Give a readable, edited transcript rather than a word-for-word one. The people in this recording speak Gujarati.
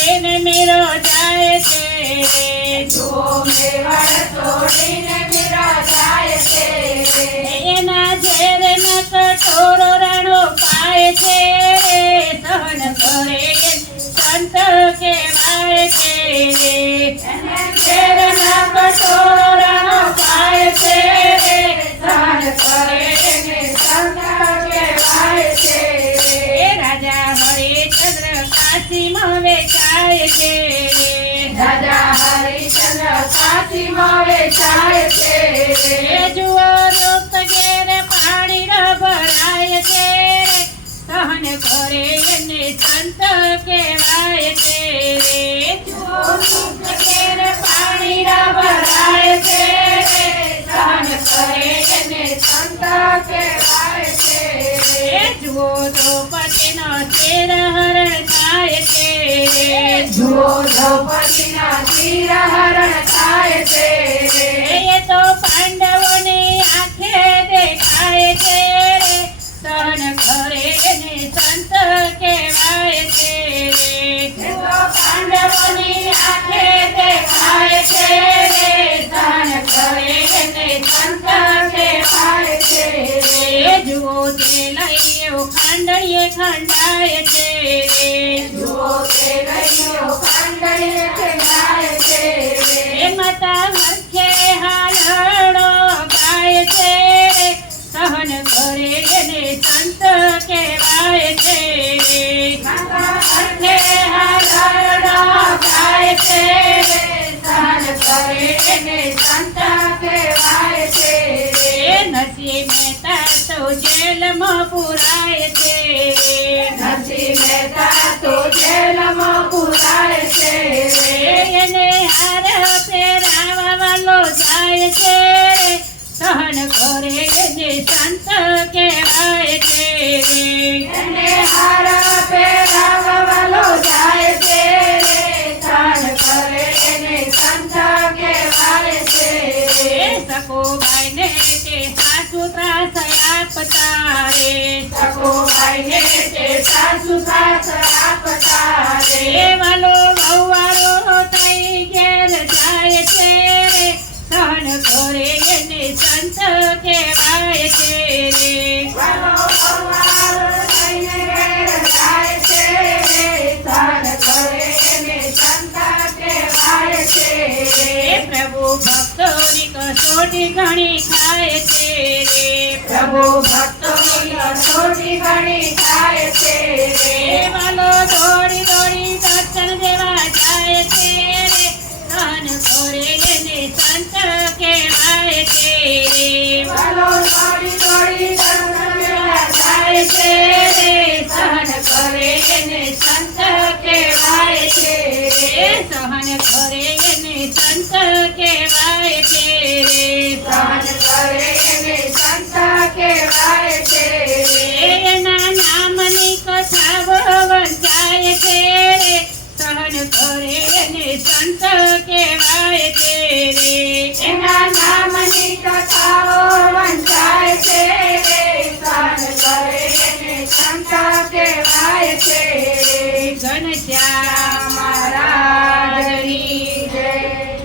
છોડીને મીરો જાય છે રે જુઓ મેવાડ છોડીને મીરો જાય છે રે એના ઝેર ન કટોરો રાણો પાય છે રે સહન કરે સંત કહેવાય છે રે એને ઘેર ના કટોરાનો પાય છે રે સહન કરે એને સંત કહેવાય છે રે રાજા હરિચંદ્ર કાશીમાં વેચાય છે રે રાજા હરિચંદ્ર કાશીમાં વેચાય છે રે જુઓ રૂપ ઘેર પાણી ભરાય છે રે સહન કરે એને સંત કહેવાય છે રે જુઓ સુખ ઘેર પાણી ભરાય છે રે સહન કરે એને સંત કહેવાય છે રે જુઓ દ્રૌપદીનો શિર હરણ થાય છે રે જુઓ દ્રૌપદીના શિર હરણ થાય છે રે એ તો પાંડવોની આંખે દેખાય છે રે સહન કરે એને સંત કહેવાય છે રે એ તો પાંડવોની આંખે દેખાય છે રે સહન કરે એને સંત કહેવાય છે રે જુઓ તે લઈયો ખાંડણીએ ખંડાય છે રે જુઓ તે ગયો પાંડળીએ કહેવાય છે રે માતા હરખે હાલડો ગાય છે રે સહન કરે એને સંત કહેવાય છે રે માતા હરખે હાલરડો ગાય છે રે સહન કરે એને સંત કહેવાય છે રે નરસિંહ મહેતા તો જેલમાં પુરાય છે રે નરસિંહ મહેતા તો જેલમાં પુરાય છે રે એને હાર પહેરાવા વાલો જાય છે રે સહન કરે એને સંત કહેવાય છે રે એને હાર પહેરાવા વાલો જાય છે રે સહન કરે એને સંત કહેવાય છે રે સખોબાઈને તે સાસુ ત્રાસ આપતા રે સખોબાઈને તે સાસુ સાસ આપતા રે વાલો વહુવારો થઈ ઘેર જાય છે રે સહન કરે એને સંત કહેવાય છે રે વાલો ભગવાન થઈને ઘેર જાય છે રે સહન કરે એને સંત કહેવાય છે રે પ્રભુ ભક્તોની કસોટી ઘણી થાય છે રે પ્રભુ ભક્તોની કસોટી ઘણી થાય છે રે વાલો દોડી દોડી દર્શન દેવા જાય છે રે સહન કરે એને સંત કહેવાય છે રે વાલો દોડી દોડી દર્શન દેવા જાય છે રે સહન કરે એને સંત કહેવાય છે રે સહન કરે એને સંત કહેવાય છે રે સહન કરે એને સંત કહેવાય છે રે એના નામની કથાઓ વંચાય છે રે સહન કરે એને સંત કહેવાય છે રે એના નામની કથાઓ વંચાય છે રે સહન કરે એને સંત કહેવાય છે રે ઘનશ્યામ